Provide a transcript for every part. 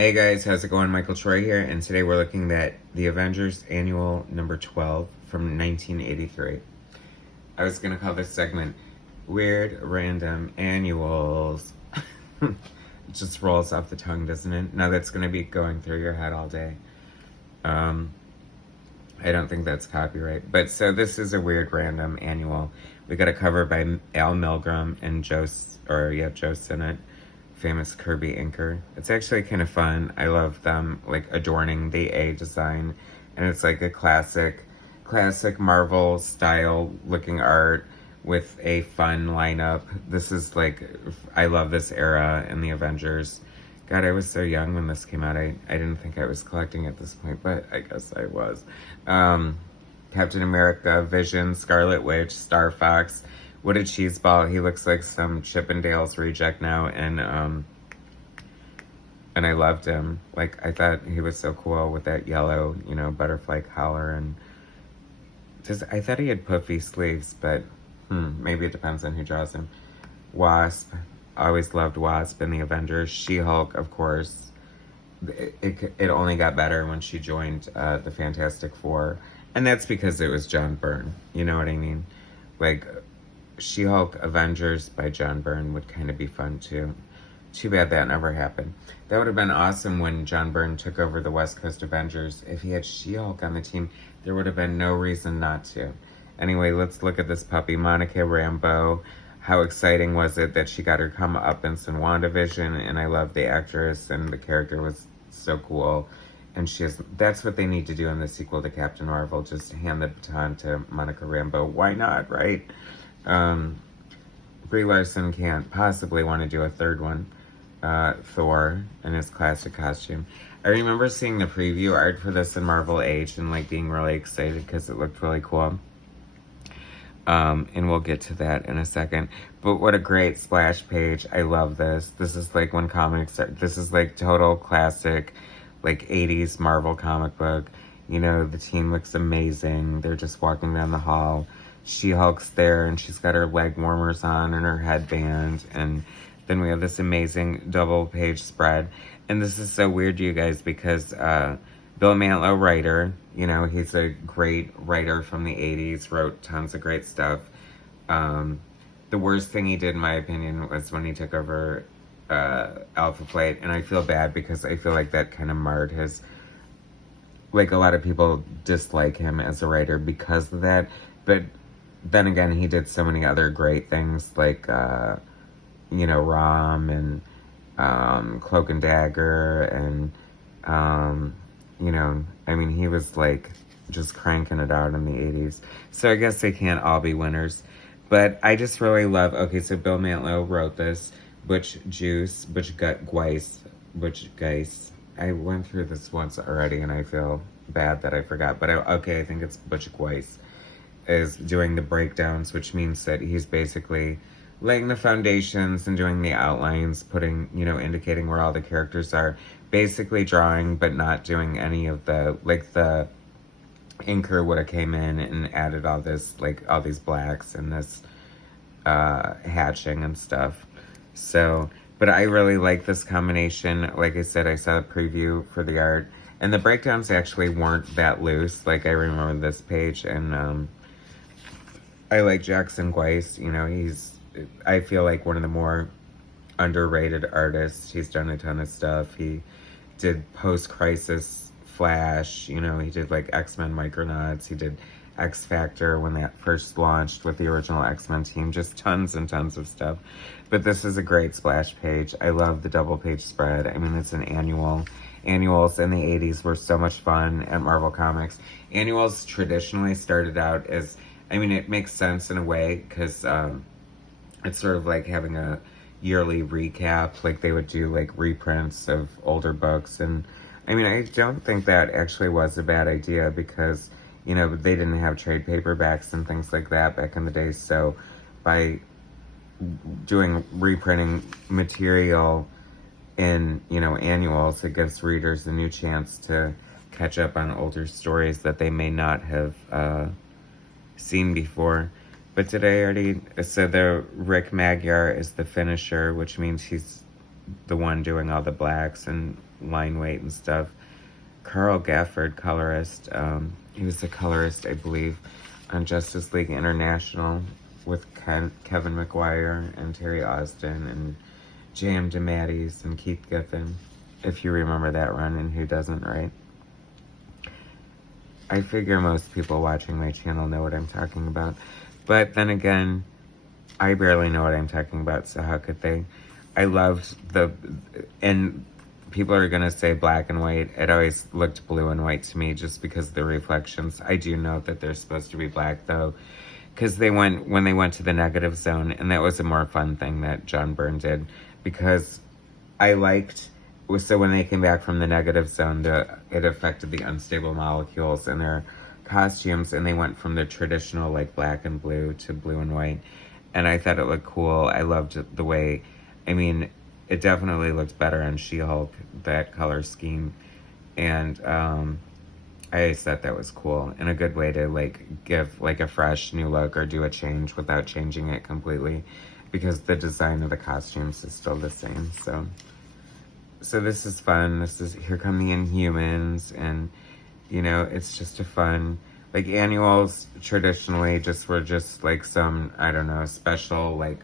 Hey guys, how's it going? Michael Troy here, and today we're looking at the Avengers Annual number 12 from 1983. I was gonna call this segment Weird Random Annuals. It just rolls off the tongue, doesn't it? Now that's gonna be going through your head all day. Um, I don't think that's copyright. But so this is a weird random annual. We got a cover by Al Milgrom and Joe Sinnott, famous Kirby inker. It's actually kind of fun. I love them like adorning the A design, and it's like a classic Marvel style looking art with a fun lineup. This is like, I love this era in the Avengers. God, I was so young when this came out. I didn't think I was collecting at this point, but I guess I was. Captain America, Vision, Scarlet Witch, Star Fox. What a cheeseball. He looks like some Chippendales reject now, and I loved him. Like, I thought he was so cool with that yellow, butterfly collar, and I thought he had puffy sleeves, but maybe it depends on who draws him. Wasp. I always loved Wasp in the Avengers. She-Hulk, of course. It only got better when she joined the Fantastic Four. And that's because it was John Byrne. You know what I mean? Like, She-Hulk Avengers by John Byrne would kind of be fun, too. Too bad that never happened. That would have been awesome when John Byrne took over the West Coast Avengers. If he had She-Hulk on the team, there would have been no reason not to. Anyway, let's look at this puppy, Monica Rambeau. How exciting was it that she got her comeuppance in WandaVision, and I love the actress, and the character was so cool. And that's what they need to do in the sequel to Captain Marvel, just hand the baton to Monica Rambeau. Why not, right? Brie Larson can't possibly want to do a third one. Thor in his classic costume. I remember seeing the preview art for this in Marvel Age and like being really excited because it looked really cool. And we'll get to that in a second. But what a great splash page. I love this. This is like when this is like total classic, like 80's Marvel comic book. The team looks amazing. They're just walking down the hall. She-Hulk's there, and she's got her leg warmers on and her headband. And then we have this amazing double page spread. And this is so weird, you guys, because Bill Mantlo, writer, he's a great writer from the 80's, wrote tons of great stuff. The worst thing he did, in my opinion, was when he took over Alpha Flight, and I feel bad because I feel like that kind of marred his, like, a lot of people dislike him as a writer because of that, but then again, he did so many other great things, like, Rom, and Cloak and Dagger, and he was like just cranking it out in the 80's. So I guess they can't all be winners. But I just really love, okay, so Bill Mantlo wrote this, Butch Geist. I went through this once already and I feel bad that I forgot. But I think it's Butch Geist is doing the breakdowns, which means that he's basically laying the foundations and doing the outlines, putting, indicating where all the characters are, basically drawing, but not doing any of the, like, the inker would have came in and added all this, like, all these blacks and this hatching and stuff. So, but I really like this combination. Like I said, I saw a preview for the art, and the breakdowns actually weren't that loose. Like, I remember this page, and I like Jackson Weiss. I feel like one of the more underrated artists. He's done a ton of stuff. He did post-crisis Flash. He did like X-Men Micronauts. He did X Factor when that first launched with the original X-Men team. Just tons and tons of stuff. But this is a great splash page. I love the double page spread. It's an annual. Annuals in the 80's were so much fun at Marvel Comics. Annuals traditionally started out as, it makes sense in a way because it's sort of like having a yearly recap. Like, they would do like reprints of older books, and I don't think that actually was a bad idea because they didn't have trade paperbacks and things like that back in the day. So by doing reprinting material in annuals, it gives readers a new chance to catch up on older stories that they may not have seen before. But did I already... So the Rick Magyar is the finisher, which means he's the one doing all the blacks, and line weight and stuff. Carl Gafford, colorist. He was the colorist, I believe, on Justice League International with Kevin McGuire and Terry Austin and J.M. DeMatteis and Keith Giffen, if you remember that run, and who doesn't, right? I figure most people watching my channel know what I'm talking about. But then again, I barely know what I'm talking about, so how could they? I loved and people are going to say black and white. It always looked blue and white to me just because of the reflections. I do know that they're supposed to be black, though, because when they went to the negative zone, and that was a more fun thing that John Byrne did, because I liked, so when they came back from the negative zone, it affected the unstable molecules in their costumes, and they went from the traditional, like, black and blue to blue and white, and I thought it looked cool. I loved the way, I mean, it definitely looked better on She-Hulk, that color scheme, and I always thought that was cool, and a good way to, like, give, like, a fresh new look or do a change without changing it completely, because the design of the costumes is still the same, so this is fun. Here come the Inhumans, and, you know, it's just a fun, like, annuals traditionally were just, like, some, I don't know, special, like,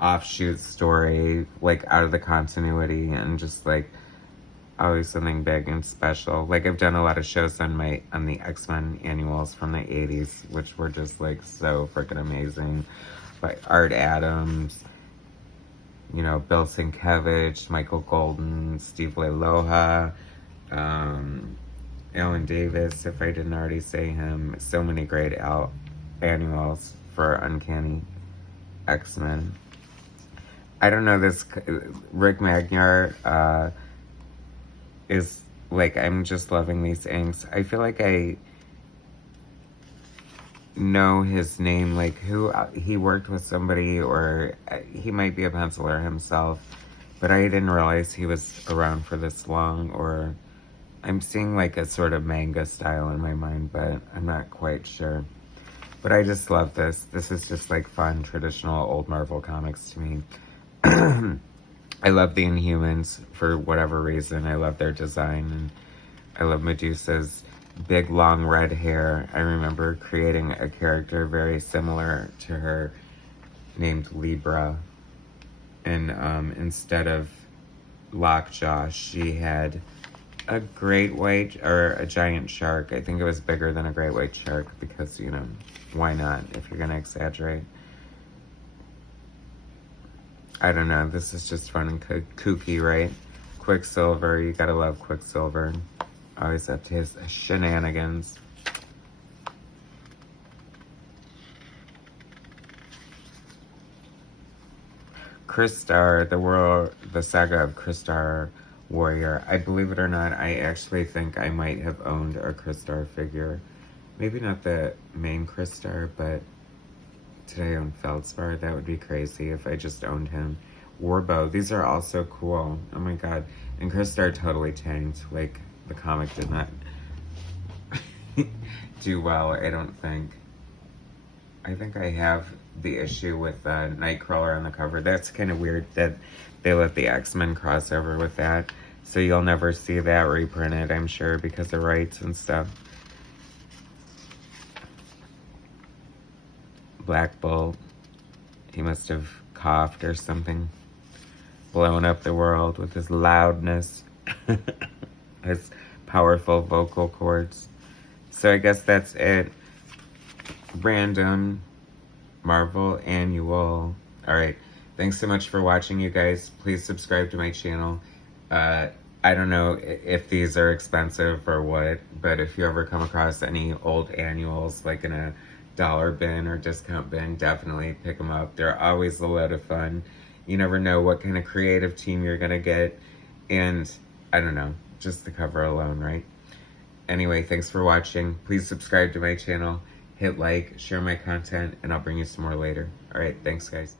offshoot story, like, out of the continuity, and just, like, always something big and special. Like, I've done a lot of shows on the X-Men annuals from the 80's, which were just, like, so freaking amazing. By Art Adams, you know, Bill Sienkiewicz, Michael Golden, Steve Leiloha, Alan Davis, if I didn't already say him. So many great annuals for Uncanny X-Men. I don't know, this Rick Magnar is, like, I'm just loving these inks. I feel like I know his name, like, who he worked with somebody, or he might be a penciler himself, but I didn't realize he was around for this long, or I'm seeing, like, a sort of manga style in my mind, but I'm not quite sure. But I just love this. This is just, like, fun, traditional old Marvel comics to me. I love the Inhumans for whatever reason. I love their design, and I love Medusa's big, long red hair. I remember creating a character very similar to her named Libra, and instead of Lockjaw, she had a great white, or a giant shark. I think it was bigger than a great white shark, because, you know, why not if you're gonna exaggerate? I don't know, this is just fun and kooky, right? Quicksilver, you gotta love Quicksilver. Always up to his shenanigans. Crystar, the saga of Crystar Warrior. I believe it or not, I actually think I might have owned a Crystar figure. Maybe not the main Crystar, but did I own Feldspar? That would be crazy if I just owned him. Warbow, these are all so cool. Oh my god. And Crystar totally tanked. Like, the comic did not do well, I don't think. I think I have the issue with Nightcrawler on the cover. That's kind of weird that they let the X-Men crossover with that. So you'll never see that reprinted, I'm sure, because of rights and stuff. Black Bolt. He must have coughed or something. Blown up the world with his loudness. His powerful vocal cords. So I guess that's it. Random Marvel Annual. Alright. Thanks so much for watching, you guys. Please subscribe to my channel. I don't know if these are expensive or what, but if you ever come across any old annuals, like in a dollar bin or discount bin, definitely pick them up. They're always a load of fun. You never know what kind of creative team you're gonna get, and I don't know, just the cover alone, right? Anyway, thanks for watching. Please subscribe to my channel, hit like, share my content, and I'll bring you some more later. Alright, thanks guys.